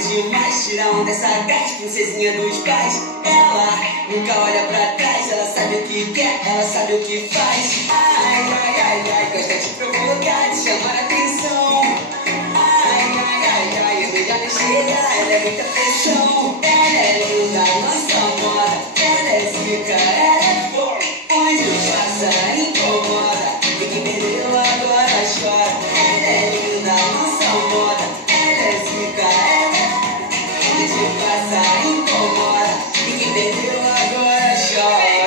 Demais, tira onda essa gata, princesinha dos pais. Ela nunca olha pra trás, ela sabe o que quer, ela sabe o que faz. Ai, ai, ai, ai, gosta de provocar, de chamar a atenção. Ai, ai, ai, ai, é melhor nem chegar, ela é muita pressão. Ela é linda, nossa moda, ela é zica, ela é bom. Onde passa, incomoda, e que perdeu agora chora. Ela é linda, nossa moda, ela é zica, ela é passa, incomoda, e quem perdeu agora chora.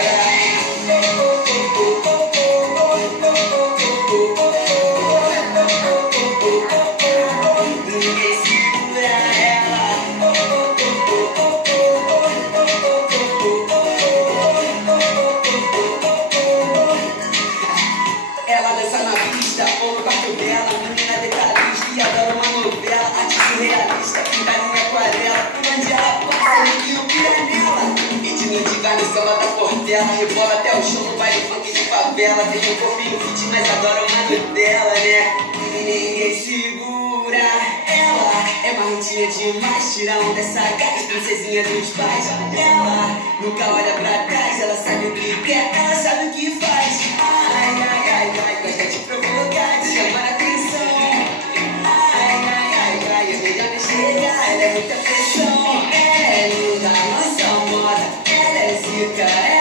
Ninguém segura ela. Ela dança na pista, ou no quarto dela, menina detalhista e adora uma novela, arte surrealista, pintada em aquarela. Onde ela passa, neguinho pira nela. Pedindo de carne, samba da Portela, rebola até o chão no baile funk de favela. Tem um corpinho fit, mas adora uma Nutella, né? E ninguém segura ela. É marrentinha demais, tira onda dessa gata, princesinha dos pais. Ela nunca olha pra trás, ela sabe o que quer, ela sabe o que faz. Ai, ai, ai, ai, gosta de provocar, de chamar a atenção. Ai, ai, ai, ai, é melhor nem chegar, ela é muita pressão. Ela é linda, nossa moda, ela é zica.